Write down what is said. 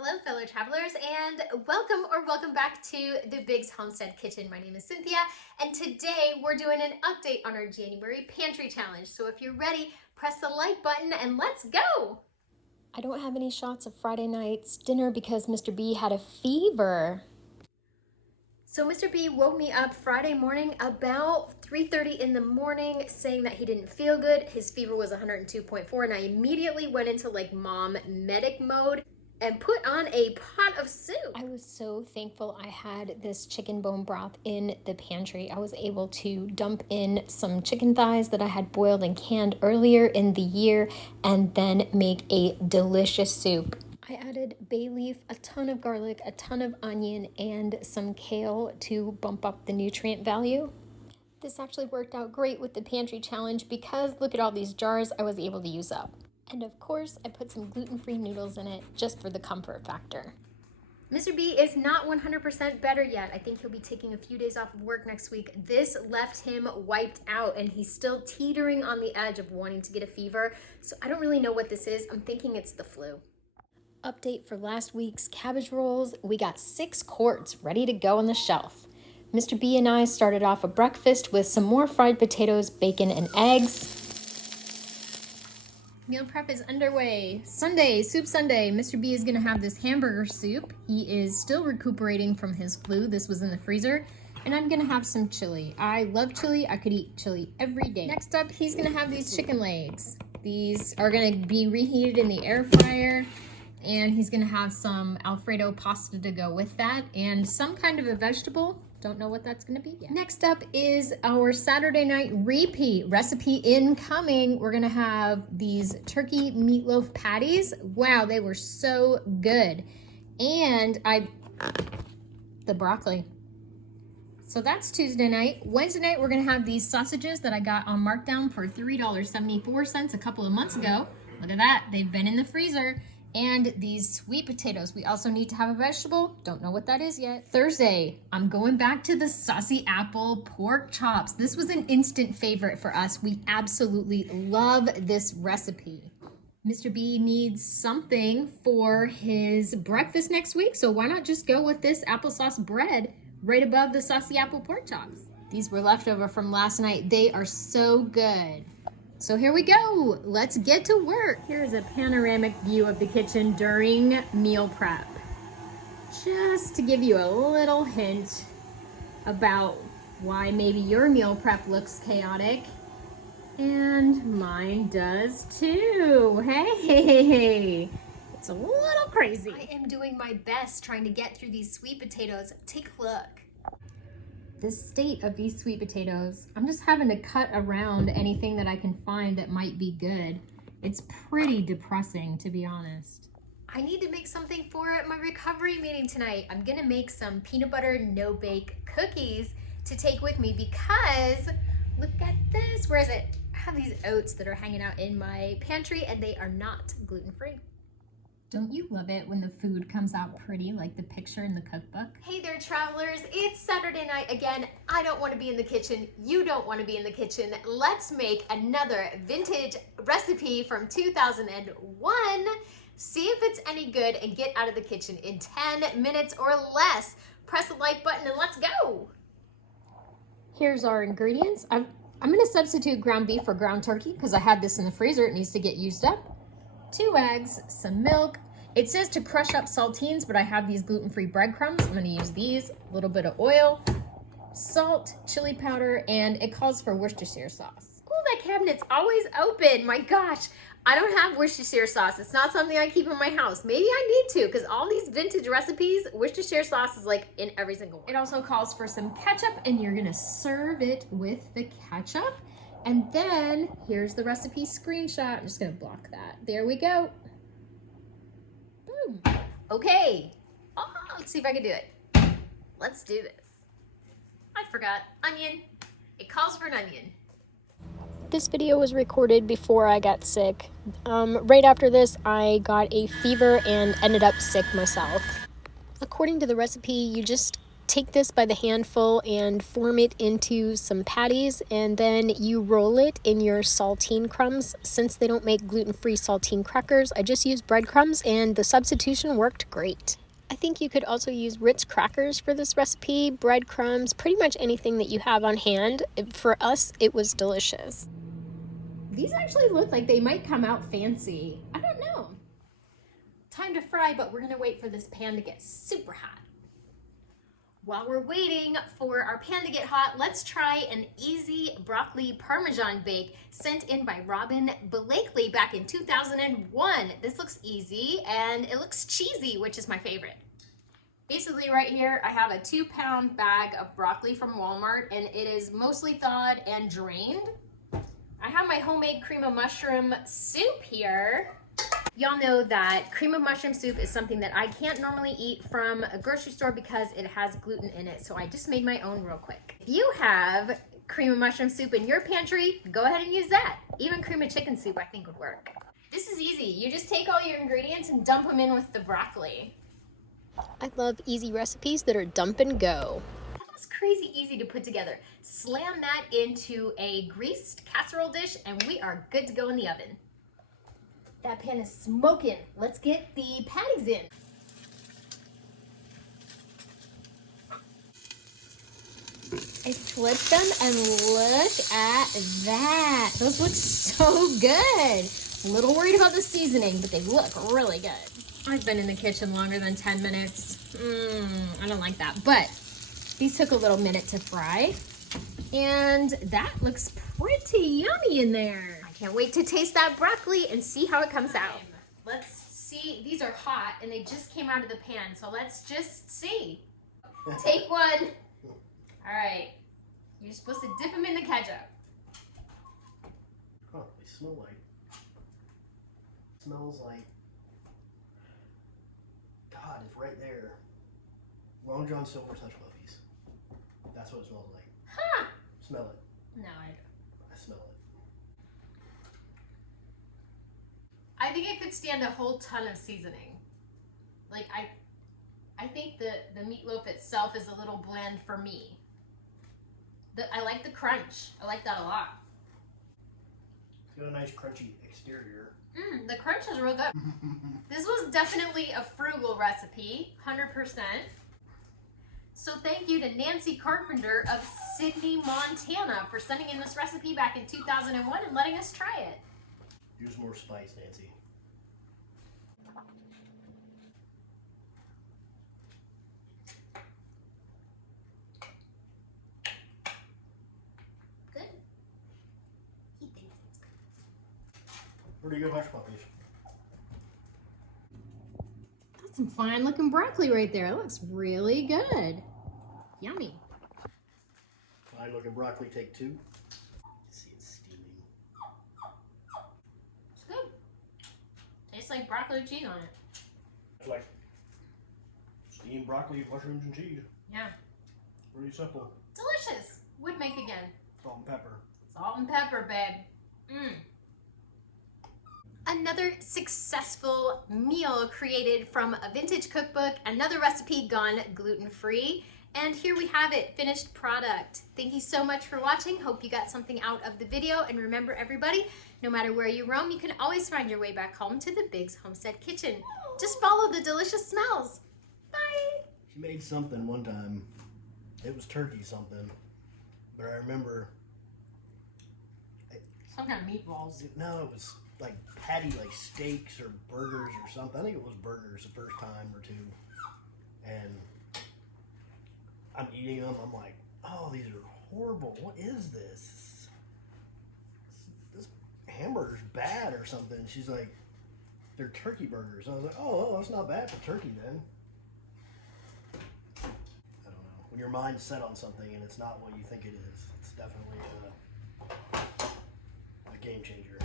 Hello fellow travelers and welcome back to the Biggs Homestead Kitchen. My name is Cynthia and today we're doing an update on our January pantry challenge. So if you're ready, press the like button and let's go! I don't have any shots of Friday night's dinner because Mr. B had a fever. So Mr. B woke me up Friday morning about 3:30 in the morning saying that he didn't feel good. His fever was 102.4 and I immediately went into like mom medic mode and put on a pot of soup. I was so thankful I had this chicken bone broth in the pantry. I was able to dump in some chicken thighs that I had boiled and canned earlier in the year and then make a delicious soup. I added bay leaf, a ton of garlic, a ton of onion, and some kale to bump up the nutrient value. This actually worked out great with the pantry challenge because look at all these jars I was able to use up. And of course, I put some gluten-free noodles in it just for the comfort factor. Mr. B is not 100% better yet. I think he'll be taking a few days off of work next week. This left him wiped out and he's still teetering on the edge of wanting to get a fever. So I don't really know what this is. I'm thinking it's the flu. Update for last week's cabbage rolls. We got 6 quarts ready to go on the shelf. Mr. B and I started off a breakfast with some more fried potatoes, bacon, and eggs. Meal prep is underway. Sunday, Soup Sunday. Mr. B is gonna have this hamburger soup. He is still recuperating from his flu. This was in the freezer. And I'm gonna have some chili. I love chili. I could eat chili every day. Next up, he's gonna have these chicken legs. These are gonna be reheated in the air fryer. And he's gonna have some Alfredo pasta to go with that and some kind of a vegetable. Don't know what that's gonna be yet. Next up is our Saturday night repeat recipe incoming. We're gonna have these turkey meatloaf patties. Wow, they were so good. And the broccoli. So that's Tuesday night. Wednesday night, we're gonna have these sausages that I got on markdown for $3.74 a couple of months ago. Look at that, they've been in the freezer. And these sweet potatoes. We also need to have a vegetable. Don't know what that is yet. Thursday, I'm going back to the saucy apple pork chops. This was an instant favorite for us. We absolutely love this recipe. Mr. B needs something for his breakfast next week, so why not just go with this applesauce bread right above the saucy apple pork chops? These were leftover from last night. They are so good. So here we go, let's get to work. Here's a panoramic view of the kitchen during meal prep. Just to give you a little hint about why maybe your meal prep looks chaotic. And mine does too, hey. It's a little crazy. I am doing my best trying to get through these sweet potatoes. Take a look. The state of these sweet potatoes, I'm just having to cut around anything that I can find that might be good. It's pretty depressing, to be honest. I need to make something for my recovery meeting tonight. I'm gonna make some peanut butter no-bake cookies to take with me because, look at this, where is it? I have these oats that are hanging out in my pantry and they are not gluten-free. Don't you love it when the food comes out pretty like the picture in the cookbook? Hey there travelers, it's Saturday night again. I don't want to be in the kitchen. You don't want to be in the kitchen. Let's make another vintage recipe from 2001. See if it's any good and get out of the kitchen in 10 minutes or less. Press the like button and let's go. Here's our ingredients. I'm going to substitute ground beef for ground turkey because I had this in the freezer. It needs to get used up. 2 eggs, some milk. It says to crush up saltines, but I have these gluten-free breadcrumbs. I'm gonna use these, a little bit of oil, salt, chili powder, and it calls for Worcestershire sauce. Oh, that cabinet's always open. My gosh, I don't have Worcestershire sauce. It's not something I keep in my house. Maybe I need to, because all these vintage recipes, Worcestershire sauce is like in every single one. It also calls for some ketchup, and you're gonna serve it with the ketchup. And then here's the recipe screenshot. I'm just gonna block that. There we go. Boom. Okay. Oh, let's see if I can do it. Let's do this. I forgot onion. It calls for an onion. This video was recorded before I got sick. Right after this, I got a fever and ended up sick myself. According to the recipe, you just take this by the handful and form it into some patties, and then you roll it in your saltine crumbs. Since they don't make gluten-free saltine crackers, I just used breadcrumbs and the substitution worked great. I think you could also use Ritz crackers for this recipe, breadcrumbs, pretty much anything that you have on hand. For us, it was delicious. These actually look like they might come out fancy. I don't know. Time to fry, but we're gonna wait for this pan to get super hot. While we're waiting for our pan to get hot, let's try an easy broccoli Parmesan bake sent in by Robin Blakely back in 2001. This looks easy and it looks cheesy, which is my favorite. Basically right here, I have a 2-pound bag of broccoli from Walmart and it is mostly thawed and drained. I have my homemade cream of mushroom soup here. Y'all know that cream of mushroom soup is something that I can't normally eat from a grocery store because it has gluten in it, so I just made my own real quick. If you have cream of mushroom soup in your pantry, go ahead and use that. Even cream of chicken soup I think would work. This is easy. You just take all your ingredients and dump them in with the broccoli. I love easy recipes that are dump and go. That was crazy easy to put together. Slam that into a greased casserole dish and we are good to go in the oven. That pan is smoking. Let's get the patties in. I flipped them and look at that. Those look so good. A little worried about the seasoning, but they look really good. I've been in the kitchen longer than 10 minutes. I don't like that, but these took a little minute to fry. And that looks pretty yummy in there. Can't wait to taste that broccoli and see how it comes out. Let's see. These are hot and they just came out of the pan, so let's just see. Take one. All right. You're supposed to dip them in the ketchup. Oh, they smell like. Smells like. God, it's right there. Long John Silver Touch Puppies. That's what it smells like. Huh. Smell it. No, I don't. I smell it. I think it could stand a whole ton of seasoning. Like I think the meatloaf itself is a little bland for me. I like the crunch. I like that a lot. It's got a nice crunchy exterior. The crunch is real good. This was definitely a frugal recipe, 100%. So thank you to Nancy Carpenter of Sydney, Montana for sending in this recipe back in 2001 and letting us try it. Use more spice, Nancy. Good. He thinks it's good. Where do you go, hush puppies? That's some fine looking broccoli right there. It looks really good. Yummy. Fine looking broccoli, take 2. See it steaming. It's good. Tastes like broccoli with cheese on it. It's like steamed broccoli, mushrooms, and cheese. Yeah. Pretty simple. Delicious. Would make again. Salt and pepper. Salt and pepper, babe. Another successful meal created from a vintage cookbook, another recipe gone gluten-free. And here we have it, finished product. Thank you so much for watching. Hope you got something out of the video. And remember everybody, no matter where you roam, you can always find your way back home to the Biggs Homestead Kitchen. Just follow the delicious smells. Bye. She made something one time. It was turkey something. But I remember. Some kind of meatballs. No, it was like patty, like steaks or burgers or something. I think it was burgers the first time or 2. And I'm eating them. I'm like, oh, these are horrible. What is this? This hamburger's bad or something. She's like, they're turkey burgers. I was like, oh, that's not bad for turkey then. I don't know. When your mind's set on something and it's not what you think it is, it's definitely a game changer.